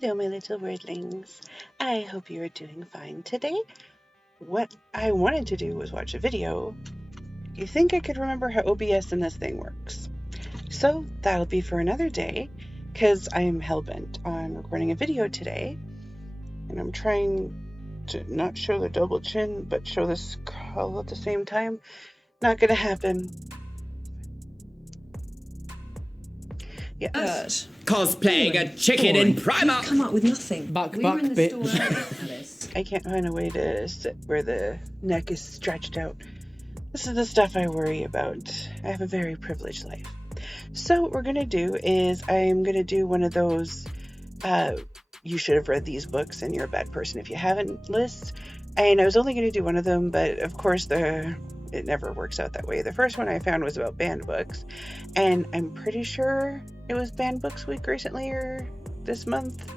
Hello, my little wordlings. I hope you are doing fine today. What I wanted to do was watch a video. You think I could remember how OBS and this thing works? So that'll be for another day, because I am hellbent on recording a video today, and I'm trying to not show the double chin, but show the skull at the same time. Not gonna happen. Yes. Cosplaying a chicken in Primark. Come up with nothing. Buck, We were in the bitch. store earlier, Alice. I can't find a way to sit where the neck is stretched out. This is the stuff I worry about. I have a very privileged life. So what we're going to do is I'm going to do one of those, you should have read these books and you're a bad person if you haven't lists. And I was only going to do one of them, but of course it never works out that way. The first one I found was about banned books, and I'm pretty sure it was banned books week recently or this month.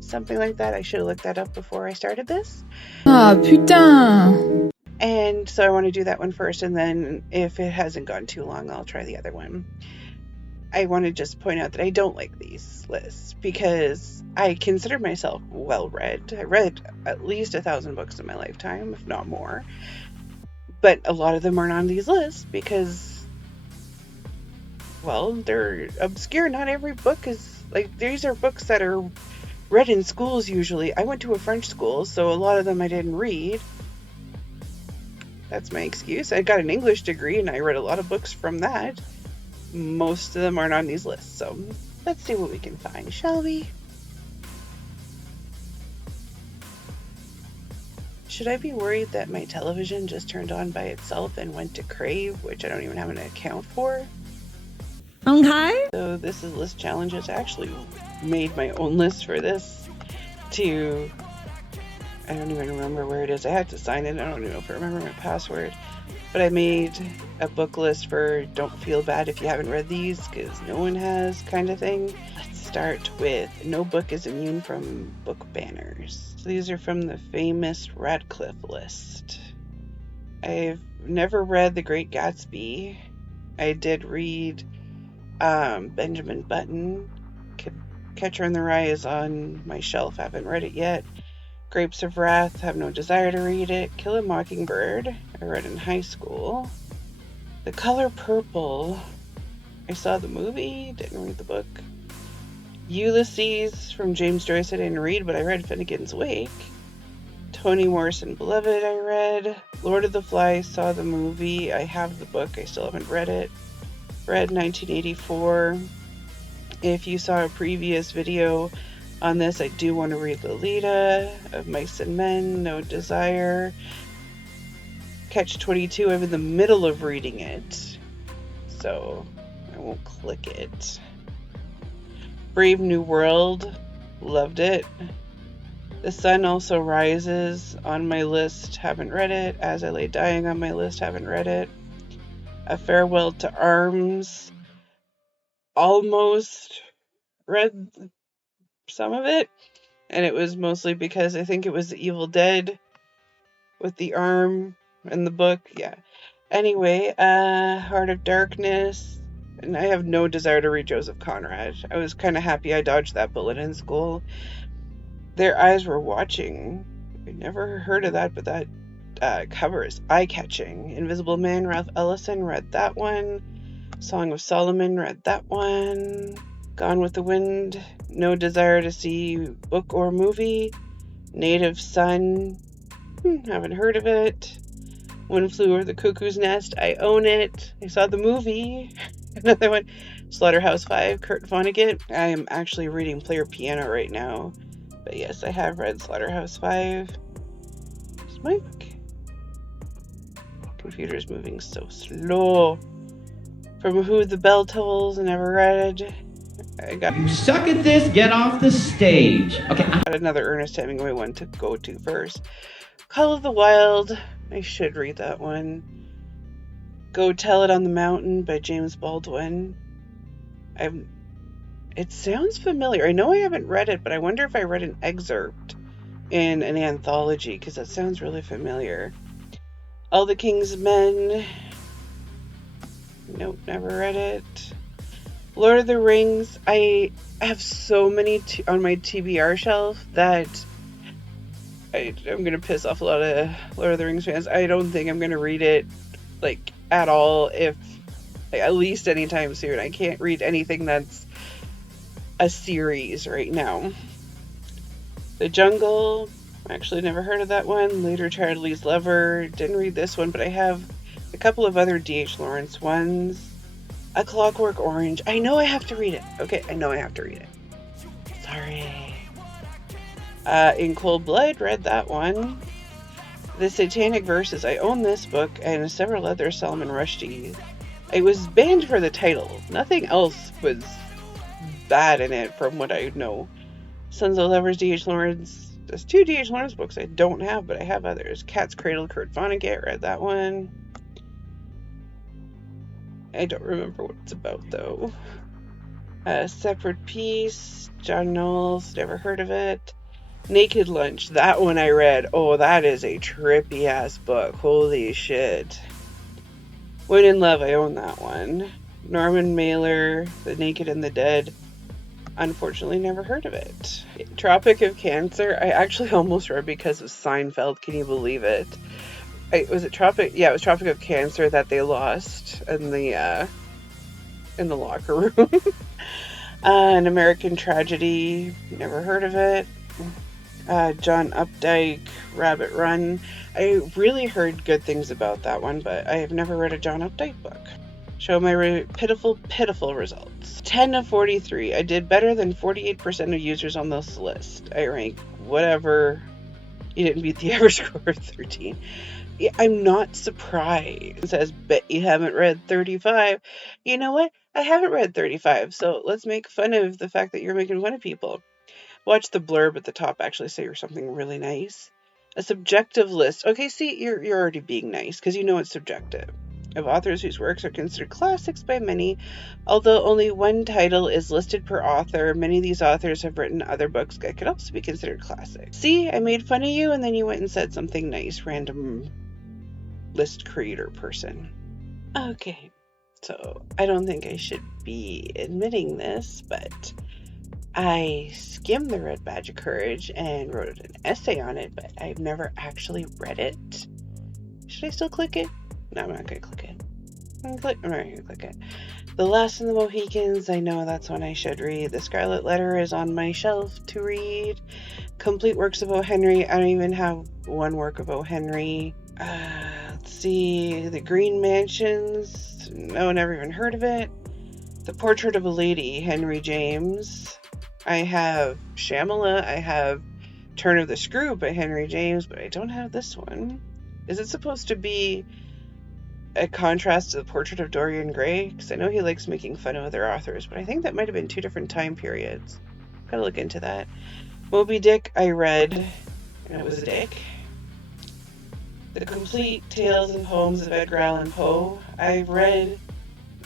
Something like that. I should have looked that up before I started this. Ah, putain! And so I want to do that one first, and then if it hasn't gone too long, I'll try the other one. I want to just point out that I don't like these lists because I consider myself well-read. I read at least 1,000 books in my lifetime, if not more. But a lot of them aren't on these lists because, well, they're obscure. Not every book is, like, these are books that are read in schools usually. I went to a French school, so a lot of them I didn't read. That's my excuse. I got an English degree and I read a lot of books from that. Most of them aren't on these lists, so let's see what we can find, shall we? Should I be worried that my television just turned on by itself and went to Crave, which I don't even have an account for? Okay. So this is list challenges. I actually made my own list for this to, I don't even remember where it is. I had to sign it. I don't even know if I remember my password. But I made a book list for don't feel bad if you haven't read these, because no one has, kind of thing. Let's start with no book is immune from book banners. So these are from the famous Radcliffe list. I've never read The Great Gatsby. I did read Benjamin Button. Catcher in the Rye is on my shelf. Haven't read it yet. Grapes of Wrath, have no desire to read it. Kill a Mockingbird, I read in high school. The Color Purple, I saw the movie, didn't read the book. Ulysses from James Joyce I didn't read, but I read Finnegan's Wake. Toni Morrison Beloved I read. Lord of the Flies, saw the movie. I have the book, I still haven't read it. Read 1984. If you saw a previous video on this, I do want to read Lolita, Of Mice and Men, No Desire. Catch-22, I'm in the middle of reading it, so I won't click it. Brave New World, loved it. The Sun Also Rises, on my list, haven't read it. As I Lay Dying, on my list, haven't read it. A Farewell to Arms, almost read some of it, and it was mostly because I think it was The Evil Dead with the arm in the book. Yeah. Anyway, Heart of Darkness, and I have no desire to read Joseph Conrad. I was kind of happy I dodged that bullet in school. Their Eyes Were Watching. I never heard of that, but that cover is eye-catching. Invisible Man, Ralph Ellison, read that one. Song of Solomon, read that one. Gone with the Wind, no desire to see book or movie. Native Son, haven't heard of it. One Flew Over the Cuckoo's Nest, I own it. I saw the movie. Another one, Slaughterhouse-5, Kurt Vonnegut. I am actually reading Player Piano right now. But yes, I have read Slaughterhouse-5. Is my computer's moving so slow. From Who the Bell Tolls, I never read. You suck at this, get off the stage. Okay. Got another Ernest Hemingway one to go to first. Call of the Wild, I should read that one. Go Tell It on the Mountain by James Baldwin. It sounds familiar. I know I haven't read it, but I wonder if I read an excerpt in an anthology, because that sounds really familiar. All the King's Men. Nope, never read it. Lord of the Rings, I I have so many on my TBR shelf that I'm going to piss off a lot of Lord of the Rings fans. I don't think I'm going to read it, like, at all, if, like, at least anytime soon. I can't read anything that's a series right now. The Jungle, actually never heard of that one. Later Charlie's Lover, didn't read this one, but I have a couple of other D.H. Lawrence ones. A Clockwork Orange. I know I have to read it. Okay, I know I have to read it. Sorry. In Cold Blood, read that one. The Satanic Verses. I own this book and several other Salman Rushdie. It was banned for the title. Nothing else was bad in it from what I know. Sons of Lovers, D.H. Lawrence. There's 2 D.H. Lawrence books I don't have, but I have others. Cat's Cradle, Kurt Vonnegut. Read that one. I don't remember what it's about, though. Separate Peace, John Knowles, never heard of it. Naked Lunch, that one I read. Oh, that is a trippy-ass book. Holy shit. When in Love, I own that one. Norman Mailer, The Naked and the Dead. Unfortunately, never heard of it. Tropic of Cancer, I actually almost read because of Seinfeld. Can you believe it? Was it Tropic? Yeah, it was Tropic of Cancer that they lost in the locker room. An American Tragedy, never heard of it. John Updike, Rabbit Run. I really heard good things about that one, but I have never read a John Updike book. Show my pitiful results. 10 of 43. I did better than 48% of users on this list. I rank whatever. You didn't beat the average score of 13. Yeah, I'm not surprised. It says, bet you haven't read 35. You know what? I haven't read 35, so let's make fun of the fact that you're making fun of people. Watch the blurb at the top actually say something really nice. A subjective list. Okay, see, you're already being nice, because you know it's subjective. Of authors whose works are considered classics by many, although only one title is listed per author, many of these authors have written other books that could also be considered classics. See, I made fun of you, and then you went and said something nice, random list creator person. Okay, so I don't think I should be admitting this, but I skimmed the Red Badge of Courage and wrote an essay on it, but I've never actually read it. Should I still click it? No, I'm not going to click it. I'm not going to click it. The Last of the Mohicans, I know that's one I should read. The Scarlet Letter is on my shelf to read. Complete Works of O. Henry, I don't even have one work of O. Henry. Let's see, The Green Mansions, no, never even heard of it. The Portrait of a Lady, Henry James. I have Shyamala, I have Turn of the Screw by Henry James, but I don't have this one. Is it supposed to be a contrast to The Portrait of Dorian Gray? Because I know he likes making fun of other authors, but I think that might have been 2 different time periods. Gotta look into that. Moby Dick, I read, and it was a dick. The Complete Tales and Poems of Edgar Allan Poe. I've read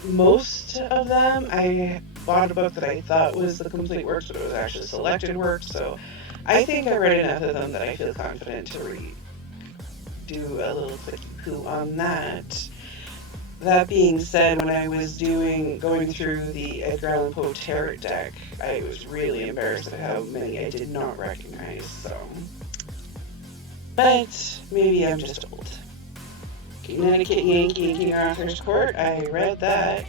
most of them. I bought a book that I thought was the complete works, but it was actually selected works, so I think I read enough of them that I feel confident to do a little clicky poo on that. That being said, when I was going through the Edgar Allan Poe tarot deck, I was really embarrassed at how many I did not recognize, so. But maybe I'm just old. Connecticut Yankee and King Arthur's Court, I read that.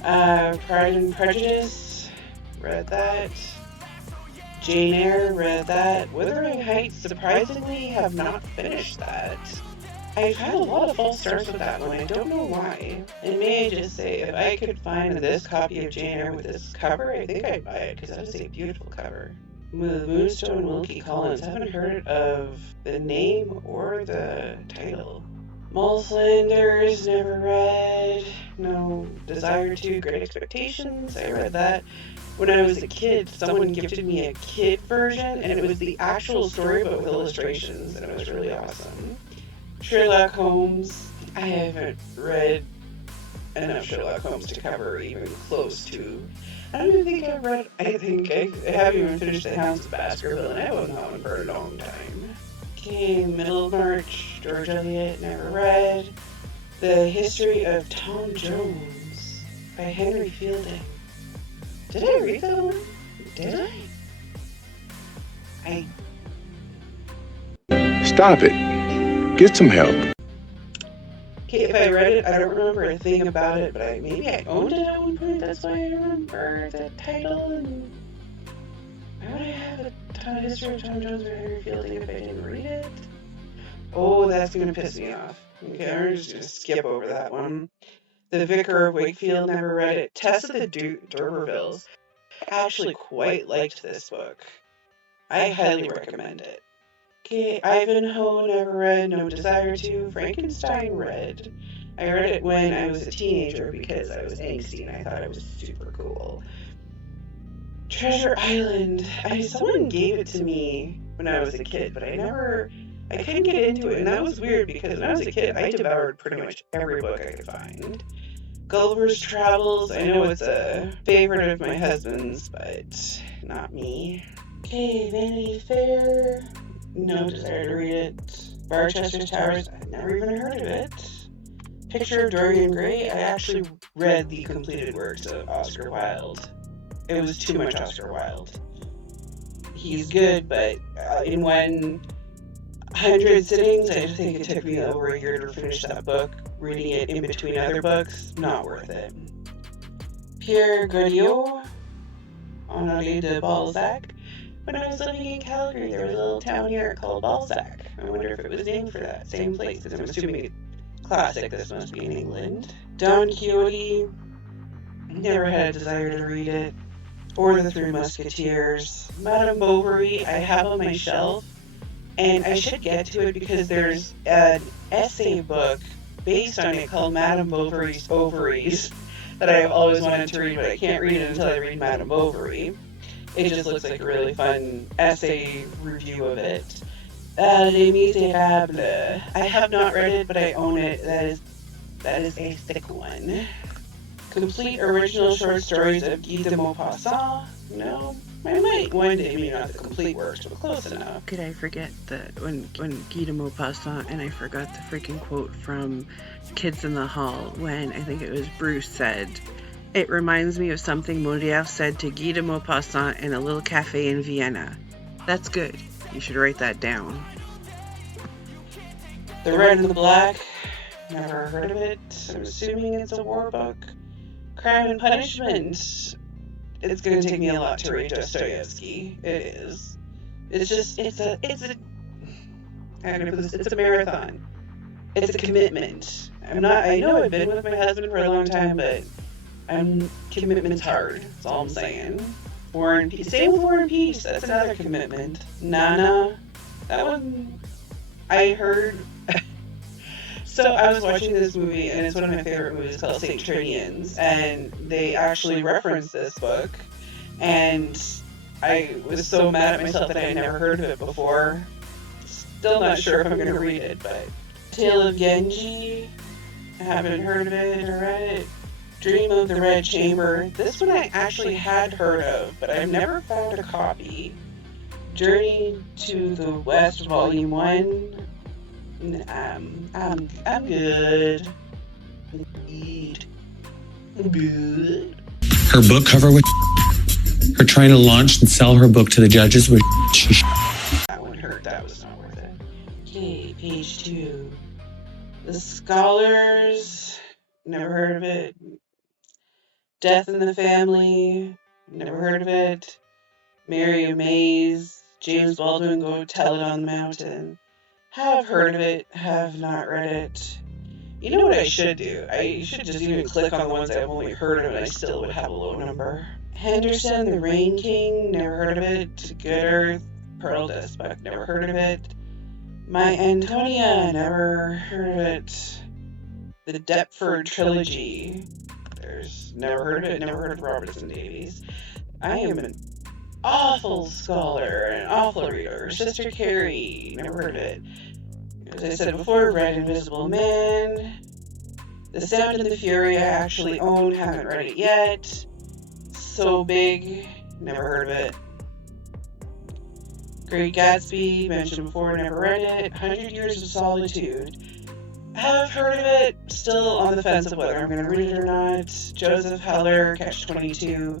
Pride and Prejudice, read that. Jane Eyre, read that. Wuthering Heights, surprisingly, have not finished that. I've had a lot of false starts with that one. I don't know why. And may I just say, if I could find this copy of Jane Eyre with this cover, I think I'd buy it, because that is a beautiful cover. Moonstone Wilkie Collins. I haven't heard of the name or the title. Mulslanders, never read. No Desire to, Great Expectations. I read that when I was a kid. Someone gifted me a kid version, and it was the actual story but with illustrations, and it was really awesome. Sherlock Holmes. I haven't read enough Sherlock Holmes to cover even close to. I don't even think I've read. I think I haven't even finished The Hounds of Baskerville, and I haven't that one for a long time. Okay, Middlemarch, George Eliot, never read. The History of Tom Jones by Henry Fielding. Did I read that one? Did I? Stop it. Get some help. Okay, if I read it, I don't remember a thing about it, but maybe I owned it at one point. That's why I remember the title. And why would I have a ton of history of Tom Jones or Henry Fielding if I didn't read it? Oh, that's gonna piss me off. Okay, I'm just gonna skip over that one. The Vicar of Wakefield, never read it. Tess of the D'Urbervilles. I actually quite liked this book. I highly recommend it. Okay, Ivanhoe, never read. No desire to. Frankenstein, read. I read it when I was a teenager because I was angsty and I thought it was super cool. Treasure Island. Someone gave it to me when I was a kid, but I couldn't get into it, and that was weird because when I was a kid, I devoured pretty much every book I could find. Gulliver's Travels, I know it's a favorite of my husband's, but not me. Okay, Vanity Fair, no desire to read it. Barchester's Towers, I've never even heard of it. Picture of Dorian Gray, I actually read the completed works of Oscar Wilde. It was too much Oscar Wilde. He's good, but in 100 sittings, I just think it took me over a year to finish that book. Reading it in between other books, not worth it. Pierre Godiot, Honoré de Balzac. When I was living in Calgary, there was a little town here called Balzac. I wonder if it was named for that same place, because I'm assuming it's classic. This must be in England. Don Quixote, never had a desire to read it. Or The Three Musketeers. Madame Bovary, I have on my shelf, and I should get to it because there's an essay book based on it called Madame Bovary's Ovaries that I've always wanted to read, but I can't read it until I read Madame Bovary. It just looks like a really fun essay review of it. Les Miserables. I have not read it, but I own it. That is a thick one. Complete original short stories of Guy de Maupassant. No, I might one day, maybe not the complete works, but close enough. Could I forget that when Guy de Maupassant, and I forgot the freaking quote from Kids in the Hall when I think it was Bruce said, "It reminds me of something Molière said to Guy de Maupassant in a little cafe in Vienna." That's good. You should write that down. The Red and the Black. Never heard of it. I'm assuming it's a war book. Crime and Punishment. It's going to take me a lot to read Dostoevsky. It is. It's a marathon. It's a commitment. I know I've been with my husband for a long time, but commitment's hard. That's all I'm saying. War and Peace. Same with War and Peace. That's another commitment. Nana. That one, I heard. So I was watching this movie, and it's one of my favorite movies called St. Trinians, and they actually referenced this book, and I was so mad at myself that I had never heard of it before. Still not sure if I'm going to read it, but Tale of Genji, I haven't heard of it or read it. Dream of the Red Chamber, this one I actually had heard of, but I've never found a copy. Journey to the West, Volume 1, I'm good. Good. Her book cover with her trying to launch and sell her book to the judges with That one hurt. That was not worth it. Okay, page 2. The Scholars. Never heard of it. Death in the Family. Never heard of it. Mary Mays. James Baldwin, Go Tell It on the Mountain. Have heard of it, have not read it. You know what I should do? I should just even click on the ones I've only heard of and I still would have a low number. Henderson, The Rain King, never heard of it. Good Earth, Pearl Desbuck, never heard of it. My Antonia, never heard of it. The Deptford Trilogy, never heard of it, never heard of Robertson Davies. I am an awful scholar, an awful reader. Sister Carrie, never heard of it. As I said before, read Invisible Man. The Sound and the Fury I actually own, haven't read it yet. So Big, never heard of it. Great Gatsby, mentioned before, never read it. 100 Years of Solitude, have heard of it, still on the fence of whether I'm going to read it or not. Joseph Heller, Catch-22.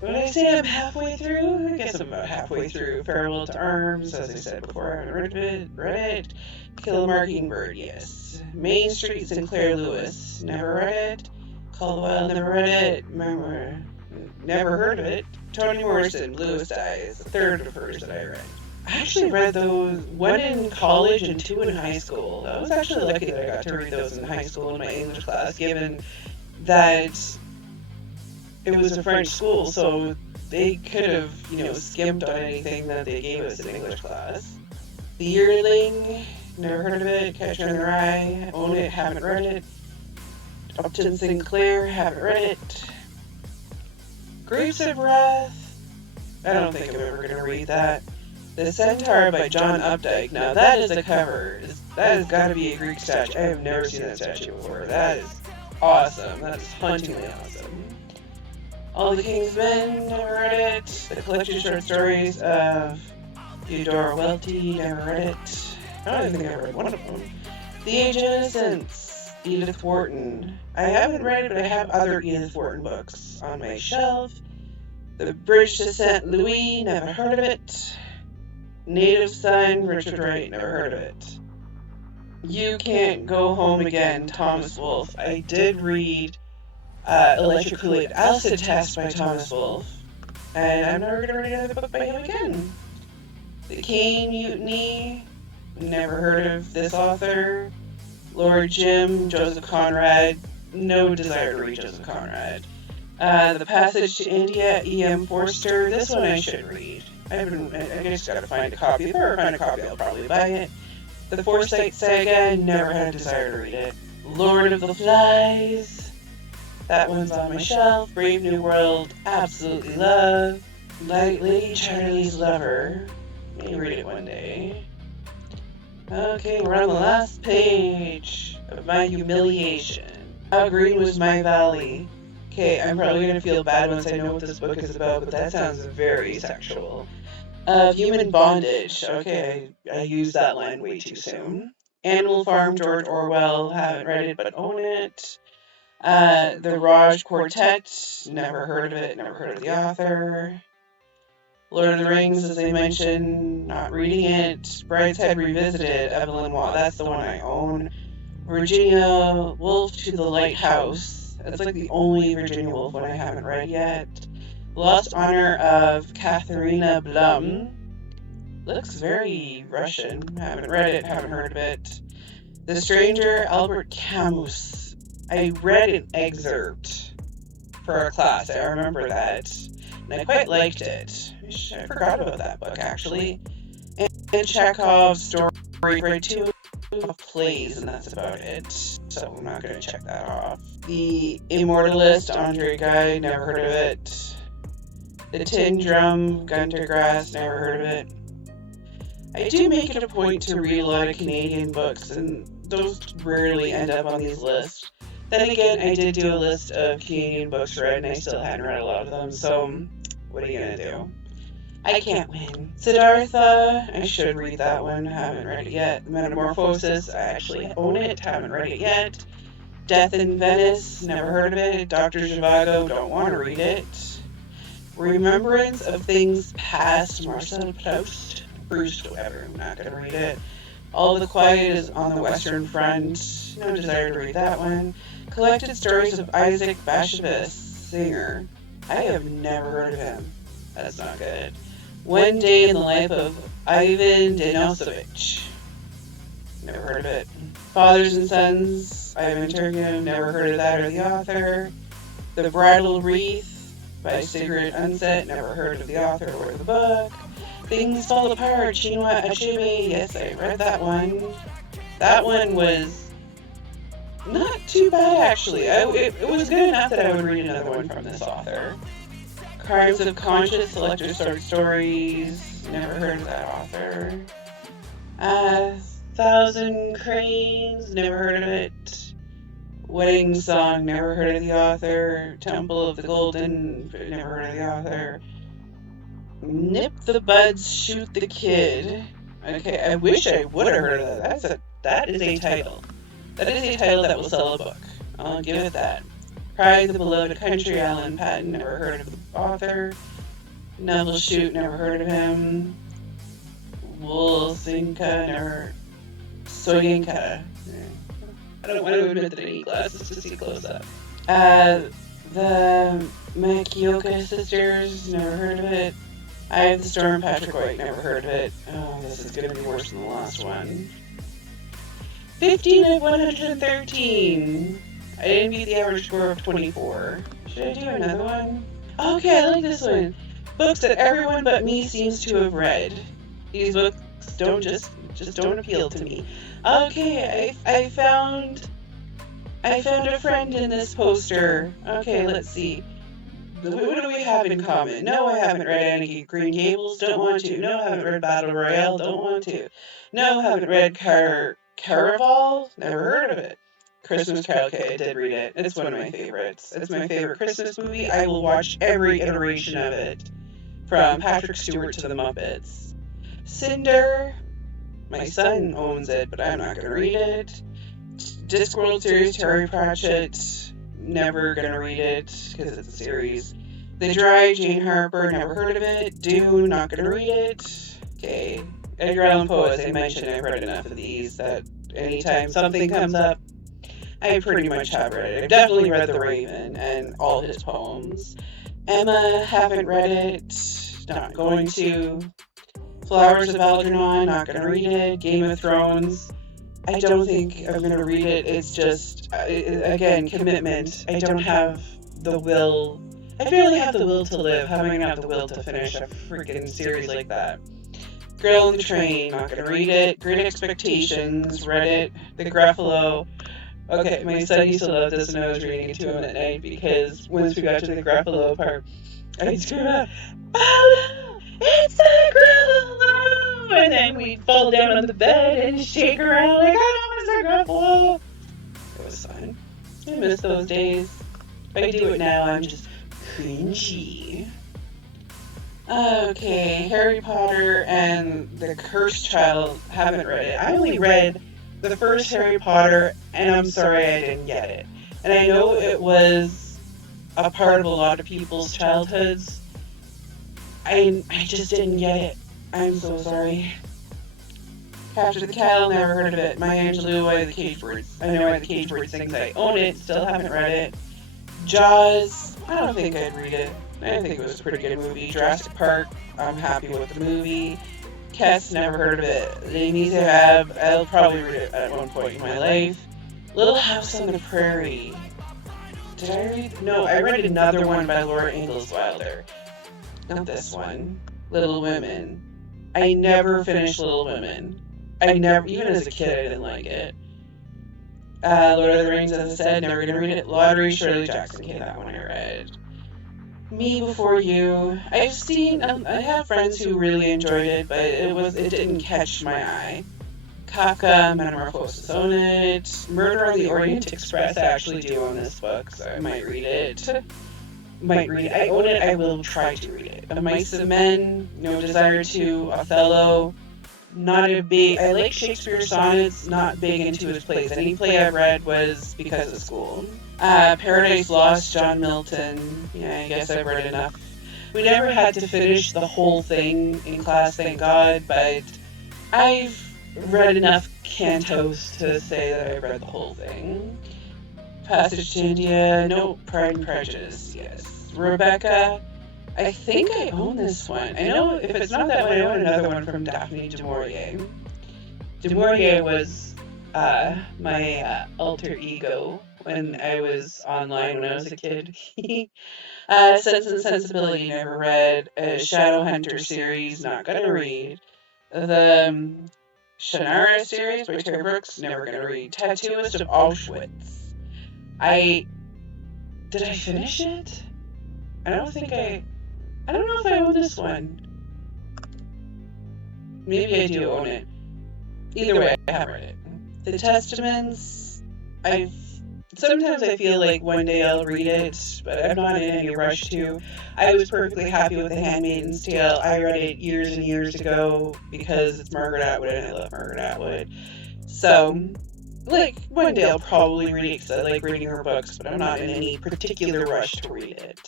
When I say I'm halfway through, I guess I'm about halfway through. Farewell to Arms, as I said before, I haven't read it. Kill a Mockingbird, yes. Main Street, Sinclair Lewis, never read it. Call the Wild, never read it. Never heard of it. Toni Morrison, Bluest Eyes, the third of hers that I read. I actually read those, one in college and two in high school. I was actually lucky that I got to read those in high school in my English class, given that it was a French school, so they could have, skimped on anything that they gave us in English class. The Yearling, never heard of it. Catcher in the Rye, own it, haven't read it. Upton Sinclair, haven't read it. Grapes of Wrath, I don't think I'm ever going to read that. The Centaur by John Updike, now that is a cover. That has got to be a Greek statue. I have never seen that statue before. That is awesome. That is hauntingly awesome. All the King's Men, never read it. The collected short stories of Theodora Welty, never read it. I don't even think I read one of them. The Age of Innocence, Edith Wharton. I haven't read it, but I have other Edith Wharton books on my shelf. The Bridge to St. Louis, never heard of it. Native Son, Richard Wright, never heard of it. You Can't Go Home Again, Thomas Wolfe. I did read Electric Kool-Aid Acid Test by Thomas Wolfe, and I'm never going to read another book by him again. The Caine Mutiny, never heard of this author. Lord Jim, Joseph Conrad, no desire to read Joseph Conrad. The Passage to India, E.M. Forster, this one I should read. I just gotta find a copy. If I ever find a copy, I'll probably buy it. The Forsyte Saga, never had a desire to read it. Lord of the Flies, that one's on my shelf. Brave New World, absolutely love. Lady Charlie's Lover, maybe read it one day. Okay, we're on the last page of my humiliation. How green was my valley? Okay, I'm probably going to feel bad once I know what this book is about, but that sounds very sexual. Human Bondage. Okay, I used that line way too soon. Animal Farm, George Orwell. Haven't read it, but own it. The Raj Quartet. Never heard of it, never heard of the author. Lord of the Rings, as I mentioned, not reading it. Brideshead Revisited, Evelyn Waugh. That's the one I own. Virginia Woolf to the Lighthouse. That's like the only Virginia Woolf one I haven't read yet. Lost Honor of Katharina Blum. Looks very Russian. Haven't read it, haven't heard of it. The Stranger, Albert Camus. I read an excerpt for a class. I remember that. And I quite liked it. I forgot about that book, actually. And Chekhov's story. Read two plays, and that's about it. So I'm not going to check that off. The Immortalist, Andre Guy, never heard of it. The Tin Drum, Gunter Grass, never heard of it. I do make it a point to read a lot of Canadian books, and those rarely end up on these lists. Then again, I did do a list of Canadian books read, and I still hadn't read a lot of them, so what are you going to do? I can't win. Siddhartha, I should read that one, haven't read it yet. Metamorphosis, I actually own it, haven't read it yet. Death in Venice, never heard of it. Dr. Zhivago, don't want to read it. Remembrance of Things Past, Marcel Proust, whatever, I'm not going to read it. All the Quiet is on the Western Front, no desire to read that one. Collected Stories of Isaac Bashevis, singer. I have never heard of him. That's not good. One Day in the Life of Ivan Denisovich. Never heard of it. Fathers and Sons, Ivan Turgenev, never heard of that or the author. The Bridal Wreath by Sigrid Undset, never heard of the author or the book. Things Fall Apart, Chinua Achebe, yes, I read that one. That one was not too bad, actually. It was good enough that I would read another one from this author. Crimes of Conscience, Selected Short Stories, never heard of that author. Thousand Cranes, never heard of it. Wedding Song, never heard of the author. Temple of the Golden, never heard of the author. Nip the Buds, Shoot the Kid. Okay, I wish I would have heard of that. That is a title. That is a title that will sell a book. I'll give it that. Pride of the Beloved Country, Alan Patton, never heard of the author. Neville Shute, never heard of him. Woolsinka, never. Soyinka. I don't want to admit that I need glasses to see close up. The Makioka sisters, never heard of it. I Have the Storm, Patrick White, never heard of it. Oh, this is going to be worse than the last one. 15 of 113. I didn't beat the average score of 24. Should I do another one? Okay, I like this one. Books that everyone but me seems to have read. These books don't just don't appeal to me. Okay, I found a friend in this poster. Okay, let's see. What do we have in common? No, I haven't read Annie Green Gables. Don't want to. No, I haven't read Battle Royale. Don't want to. No, I haven't read Caraval. Never heard of it. Christmas Carol. Okay, I did read it. It's one of my favorites. It's my favorite Christmas movie. I will watch every iteration of it, from Patrick Stewart to the Muppets. Cinder. My son owns it, but I'm not going to read it. Discworld series, Terry Pratchett. Never going to read it because it's a series. The Dry, Jane Harper. Never heard of it. Dune. Not going to read it. Okay. Edgar Allan Poe, as I mentioned, I've read enough of these that anytime something comes up, I pretty much have read it. I've definitely read The Raven and all his poems. Emma, haven't read it. Not going to. Flowers of Algernon, not going to read it. Game of Thrones, I don't think I'm going to read it. It's just, again, commitment. I don't have the will. I barely have the will to live. How am I going to have the will to finish a freaking series like that? Girl on the Train, not going to read it. Great Expectations, read it. The Gruffalo. Okay, my son used to love this and I was reading it to him at night because once we got to the Gruffalo part, I'd scream out, "Oh no! It's the Gruffalo!" And then we'd fall down on the bed and shake around like, "Oh, it's the Gruffalo!" It was fun. I miss those days. If I do it now, I'm just cringy. Okay, Harry Potter and the Cursed Child, haven't read it. I only read the first Harry Potter, and I'm sorry I didn't get it. And I know it was a part of a lot of people's childhoods. I just didn't get it. I'm so sorry. Capture the Cattle, never heard of it. Maya Angelou, Why the Cage Birds. I know Why the Cage Birds sings. I own it, still haven't read it. Jaws, I don't think I'd read it. I think it was a pretty good movie. Jurassic Park, I'm happy with the movie. Kess, never heard of it. Les Miserables, I'll probably read it at one point in my life. Little House on the Prairie. Did I read? No, I read another one by Laura Ingalls Wilder. Not this one. Little Women. I never finished Little Women. I never, even as a kid, I didn't like it. Lord of the Rings, as I said, never gonna read it. Lottery, Shirley Jackson. Okay, that one I read. Me Before You. I've seen, I have friends who really enjoyed it, but it didn't catch my eye. Kafka, Metamorphosis, own it. Murder on the Orient Express, I actually do own this book, so I might read it. I own it, I will try to read it. The Mice and Men, No Desire to. Othello, not a big, I like Shakespeare sonnets, not big into his plays. Any play I've read was because of school. Paradise Lost, John Milton, yeah, I guess I've read enough. We never had to finish the whole thing in class, thank God, but I've read enough cantos to say that I've read the whole thing. Passage to India, no. Pride and Prejudice, yes. Rebecca, I think I own this one. I know if it's not that one, I own another one from Daphne du Maurier. Du Maurier was my alter ego when I was online when I was a kid. Sense and Sensibility, never read. Shadowhunter series, not gonna read. The Shannara series by Terry Brooks, never gonna read. Tattooist of Auschwitz. Did I finish it? I don't know if I own this one. Maybe I do own it. Either way, I have read it. The Testaments, sometimes I feel like one day I'll read it, but I'm not in any rush to. I was perfectly happy with The Handmaid's Tale. I read it years and years ago because it's Margaret Atwood and I love Margaret Atwood. So, like, one day I'll probably read it because I like reading her books, but I'm not in any particular rush to read it.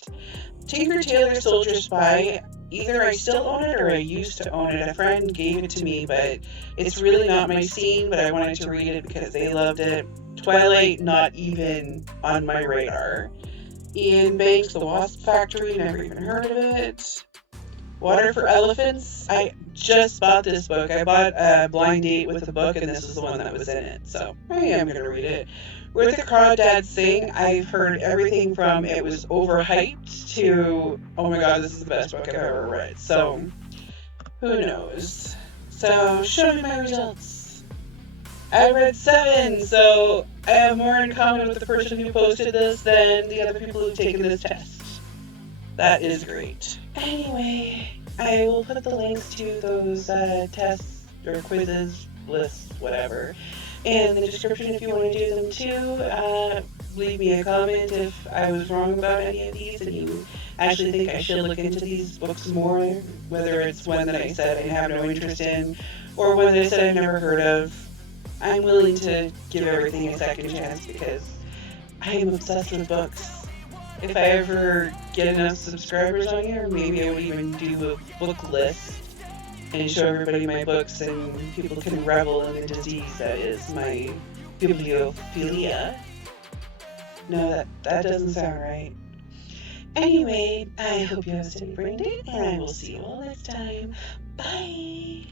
Tinker Tailor Soldier Spy, either I still own it or I used to own it. A friend gave it to me, but it's really not my scene, but I wanted to read it because they loved it. Twilight, not even on my radar. Ian Banks' The Wasp Factory, never even heard of it. Water for Elephants, I just bought this book. I bought a blind date with a book, and this is the one that was in it, so I am going to read it. Where the Crawdads Sing, I've heard everything from it was overhyped to, oh my god, this is the best book I've ever read, so who knows. So, show me my results. I read 7, so I have more in common with the person who posted this than the other people who've taken this test. That is great. Anyway, I will put the links to those tests or quizzes, lists, whatever, in the description if you want to do them too. Leave me a comment if I was wrong about any of these and you actually think I should look into these books more, whether it's one that I said I have no interest in or one that I said I've never heard of. I'm willing to give everything a second chance because I am obsessed with books. If I ever get enough subscribers on here, maybe I would even do a book list and show everybody my books and people can revel in the disease that is my bibliophilia. No, that doesn't sound right. Anyway, I hope you have a steady brain day, and I will see you all next time. Bye!